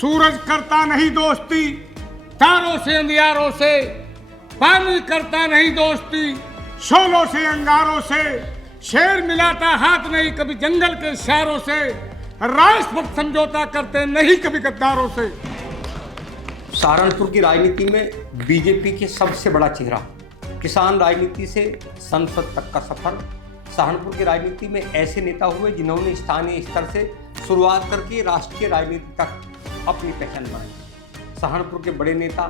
सूरज करता नहीं दोस्ती तारों से अंधियारों से, पानी करता नहीं दोस्ती शोलों से अंगारों से, शेर मिलाता हाथ नहीं कभी जंगल के शारों से, राष्ट्रपति समझौता करते नहीं कभी गद्दारों से। सहारनपुर की राजनीति में बीजेपी के सबसे बड़ा चेहरा, किसान राजनीति से संसद तक का सफर। सहारनपुर की राजनीति में ऐसे नेता हुए जिन्होंने स्थानीय स्तर से शुरुआत करके राष्ट्रीय राजनीति तक अपनी पहचान बनाई। सहारनपुर के बड़े नेता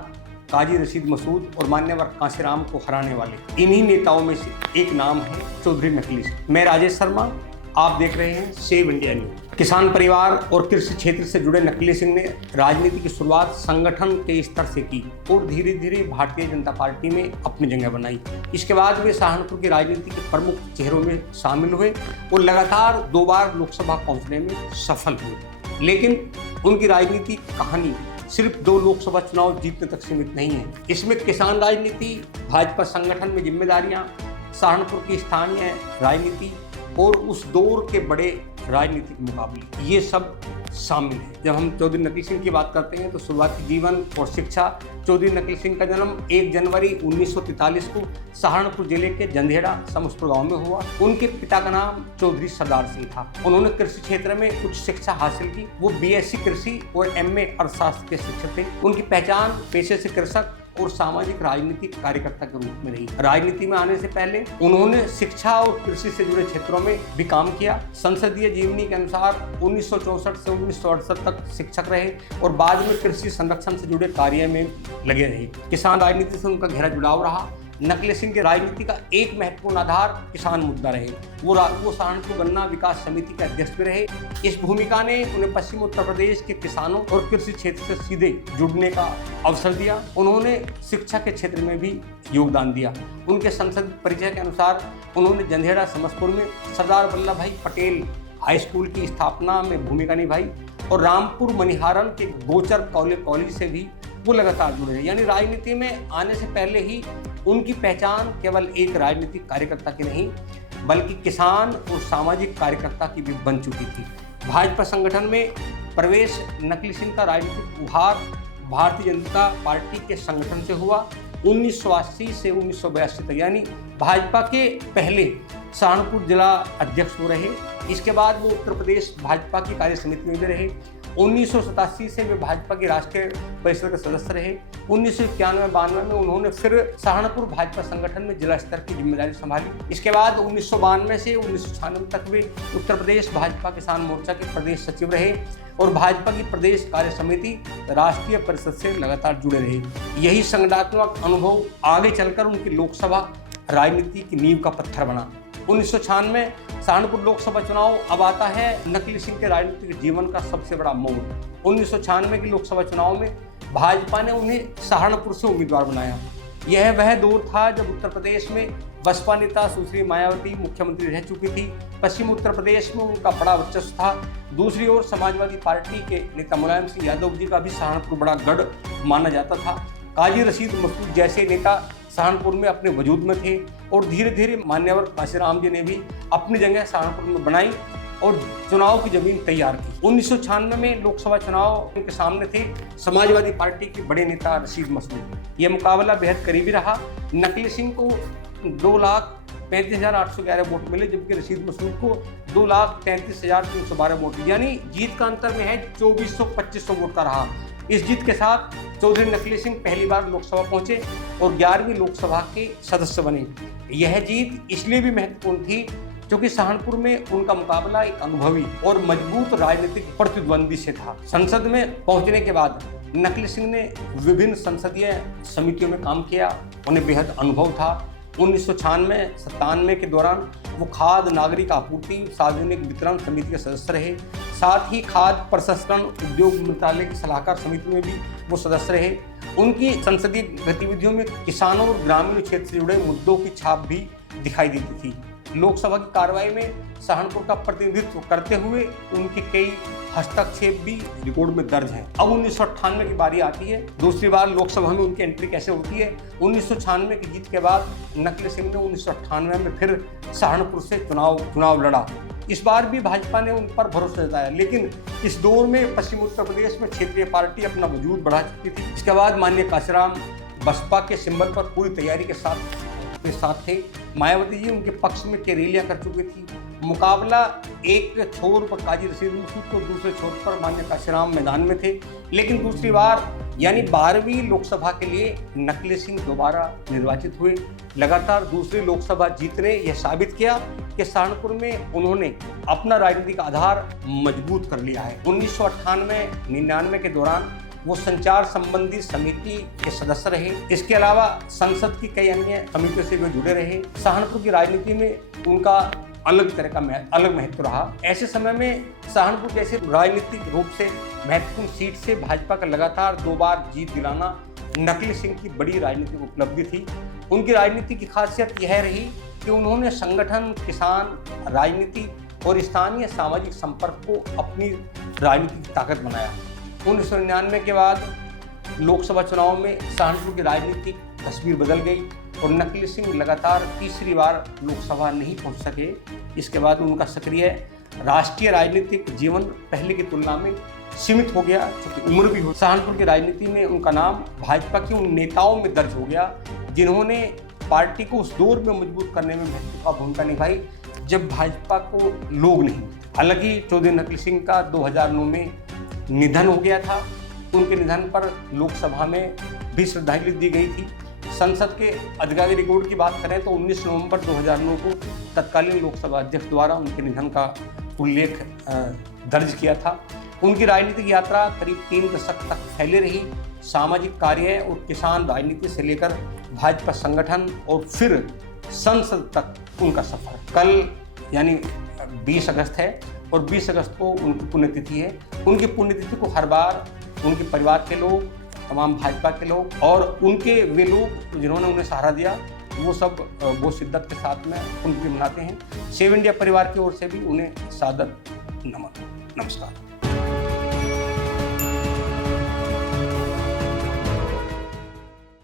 काजी रशीद मसूद और मान्यवर कांशीराम को हराने वाले इन्हीं नेताओं में से एक नाम है चौधरी नकली सिंह। मैं राजेश शर्मा, आप देख रहे हैं सेव इंडिया न्यूज। किसान परिवार और कृषि क्षेत्र से जुड़े नकली सिंह ने राजनीति की शुरुआत संगठन के स्तर से की और धीरे धीरे भारतीय जनता पार्टी में अपनी जगह बनाई। इसके बाद वे सहारनपुर की राजनीति के प्रमुख चेहरों में शामिल हुए और लगातार 2 बार लोकसभा पहुंचने में सफल हुए। लेकिन उनकी राजनीति कहानी सिर्फ 2 लोकसभा चुनाव जीतने तक सीमित नहीं है। इसमें किसान राजनीति, भाजपा संगठन में जिम्मेदारियां, सहारनपुर की स्थानीय राजनीति और उस दौर के बड़े राजनीतिक मुकाबले, ये सब शामिल है। जब हम चौधरी नकली सिंह की बात करते हैं तो शुरुआती जीवन और शिक्षा। चौधरी नकली सिंह का जन्म 1 जनवरी 1943 को सहारनपुर जिले के जंधेड़ा समस्तपुर गांव में हुआ। उनके पिता का नाम चौधरी सरदार सिंह था। उन्होंने कृषि क्षेत्र में उच्च शिक्षा हासिल की। वो BSc कृषि और MA अर्थशास्त्र के शिक्षक थे। उनकी पहचान पेशे से कृषक और सामाजिक राजनीतिक कार्यकर्ता के रूप में रही। राजनीति में आने से पहले उन्होंने शिक्षा और कृषि से जुड़े क्षेत्रों में भी काम किया। संसदीय जीवनी के अनुसार 1964 से 1968 तक शिक्षक रहे और बाद में कृषि संरक्षण से जुड़े कार्य में लगे रहे। किसान राजनीति से उनका गहरा जुड़ाव रहा। नकली सिंह की राजनीति का एक महत्वपूर्ण आधार किसान मुद्दा रहे। वो सहारनपुर गन्ना विकास समिति के अध्यक्ष भी रहे। इस भूमिका ने उन्हें पश्चिम उत्तर प्रदेश के किसानों और कृषि क्षेत्र से सीधे जुड़ने का अवसर दिया। उन्होंने शिक्षा के क्षेत्र में भी योगदान दिया। उनके संसद परिचय के अनुसार उन्होंने जंधेड़ा समस्तपुर में सरदार वल्लभ भाई पटेल हाई स्कूल की स्थापना में भूमिका निभाई और रामपुर मनिहारन के गोचर कॉलेज से भी वो लगातार जुड़े रहे। यानी राजनीति में आने से पहले ही उनकी पहचान केवल एक राजनीतिक कार्यकर्ता की नहीं बल्कि किसान और सामाजिक कार्यकर्ता की भी बन चुकी थी। भाजपा संगठन में प्रवेश नकली सिंह का राजनीतिक उभार भारतीय जनता पार्टी के संगठन से हुआ। 1980 से 1982 तक, यानी भाजपा के पहले सहारनपुर जिला अध्यक्ष वो रहे। इसके बाद वो उत्तर प्रदेश भाजपा की कार्य समिति में भी रहे। 1987 से वे भाजपा के राष्ट्रीय परिषद के सदस्य रहे। 1991-92 में उन्होंने फिर सहारनपुर भाजपा संगठन में जिला स्तर की जिम्मेदारी संभाली। इसके बाद 1992 से 1996 तक वे उत्तर प्रदेश भाजपा किसान मोर्चा के प्रदेश सचिव रहे और भाजपा की प्रदेश कार्य समिति राष्ट्रीय परिषद से लगातार जुड़े रहे। यही संगठनात्मक अनुभव आगे चलकर उनकी लोकसभा राजनीति की नींव का पत्थर बना। 1996 सहारनपुर लोकसभा चुनाव अब आता है नकली सिंह के राजनीतिक जीवन का सबसे बड़ा मोड़। 1996 के लोकसभा चुनाव में भाजपा ने उन्हें सहारनपुर से उम्मीदवार बनाया। यह वह दौर था जब उत्तर प्रदेश में बसपा नेता सुश्री मायावती मुख्यमंत्री रह चुकी थी। पश्चिम उत्तर प्रदेश में उनका बड़ा वर्चस्व था। दूसरी ओर समाजवादी पार्टी के नेता मुलायम सिंह यादव जी का भी सहारनपुर बड़ा गढ़ माना जाता था। काजी रशीद मसूद जैसे नेता सहारनपुर में अपने वजूद में थे और धीरे धीरे मान्यवर कांशीराम जी ने भी अपनी जगह सहारनपुर में बनाई और चुनाव की जमीन तैयार की। 1996 में लोकसभा चुनाव उनके सामने थे समाजवादी पार्टी के बड़े नेता रशीद मसूद। यह मुकाबला बेहद करीबी रहा। नकली सिंह को 2,35,811 वोट मिले जबकि रशीद मसूद को 2,33,312 वोट, यानी जीत का अंतर में है 2400-2500 वोट का रहा। इस जीत के साथ चौधरी नकली सिंह पहली बार लोकसभा पहुंचे और 11वीं लोकसभा के सदस्य बने। यह जीत इसलिए भी महत्वपूर्ण थी क्योंकि सहारनपुर में उनका मुकाबला एक अनुभवी और मजबूत राजनीतिक प्रतिद्वंदी से था। संसद में पहुंचने के बाद नकली सिंह ने विभिन्न संसदीय समितियों में काम किया। उन्हें बेहद अनुभव था। 1996-97 के दौरान वो खाद्य नागरिक आपूर्ति सार्वजनिक वितरण समिति के सदस्य रहे। साथ ही खाद्य प्रसंस्करण उद्योग मंत्रालय की सलाहकार समिति में भी वो सदस्य रहे। उनकी संसदीय गतिविधियों में किसानों और ग्रामीण क्षेत्र से जुड़े मुद्दों की छाप भी दिखाई देती थी। लोकसभा की कार्रवाई में सहारनपुर का प्रतिनिधित्व करते हुए उनके कई हस्तक्षेप भी रिकॉर्ड में दर्ज हैं। अब 1998 की बारी आती है। दूसरी बार लोकसभा में उनकी एंट्री कैसे होती है। 1996 की जीत के बाद नकली सिंह ने 1998 में फिर सहारनपुर से चुनाव लड़ा इस बार भी भाजपा ने उन पर भरोसा जताया, लेकिन इस दौर में पश्चिम उत्तर प्रदेश में क्षेत्रीय पार्टी अपना वजूद बढ़ा चुकी थी। इसके बाद माननीय कांशीराम बसपा के सिंबल पर पूरी तैयारी के साथ थे। मायावती जी उनके पक्ष में रैलियां कर चुकी थी। मुकाबला एक छोर पर काजी रशीद तो दूसरे छोर पर माननीय कांशीराम मैदान में थे। लेकिन दूसरी बार यानी 12वीं लोकसभा के लिए नकली सिंह दोबारा निर्वाचित हुए। लगातार दूसरी लोकसभा जीतने यह साबित किया कि सहारनपुर में उन्होंने अपना राजनीतिक आधार मजबूत कर लिया है। 1998-99 के दौरान वो संचार संबंधी समिति के सदस्य रहे। इसके अलावा संसद की कई अन्य समितियों से वे जुड़े रहे। सहारनपुर की राजनीति में उनका अलग तरह का अलग महत्व रहा। ऐसे समय में सहारनपुर जैसे राजनीतिक रूप से महत्वपूर्ण सीट से भाजपा का लगातार 2 बार जीत दिलाना नकली सिंह की बड़ी राजनीतिक उपलब्धि थी। उनकी राजनीति की खासियत यह रही कि उन्होंने संगठन, किसान, राजनीति और स्थानीय सामाजिक संपर्क को अपनी राजनीतिक ताकत बनाया। 1999 के बाद लोकसभा चुनाव में सहारनपुर की राजनीतिक तस्वीर बदल गई और नकली सिंह लगातार तीसरी बार लोकसभा नहीं पहुंच सके। इसके बाद उनका सक्रिय राष्ट्रीय राजनीतिक जीवन पहले की तुलना में सीमित हो गया, क्योंकि उम्र भी हो। सहारनपुर की राजनीति में उनका नाम भाजपा के उन नेताओं में दर्ज हो गया जिन्होंने पार्टी को उस दौर में मजबूत करने में महत्वपूर्ण भूमिका निभाई जब भाजपा को लोग नहीं। हालांकि चौधरी नकली सिंह का 2009 में निधन हो गया था। उनके निधन पर लोकसभा में भी श्रद्धांजलि दी गई थी। संसद के आधिकारिक रिकॉर्ड की बात करें तो 19 नवंबर 2009 को तत्कालीन लोकसभा अध्यक्ष द्वारा उनके निधन का उल्लेख दर्ज किया था। उनकी राजनीतिक यात्रा करीब 3 दशक तक फैली रही। सामाजिक कार्य और किसान राजनीति से लेकर भाजपा संगठन और फिर संसद तक उनका सफर। कल यानी 20 अगस्त है और 20 अगस्त को उनकी पुण्यतिथि है। उनकी पुण्यतिथि को हर बार उनके परिवार के लोग, तमाम भाजपा के लोग और उनके वे लोग जिन्होंने उन्हें सहारा दिया वो सब वो शिद्दत के साथ में पुण्यतिथि मनाते हैं। सेव इंडिया परिवार की ओर से भी उन्हें सादर नमन, नमस्कार।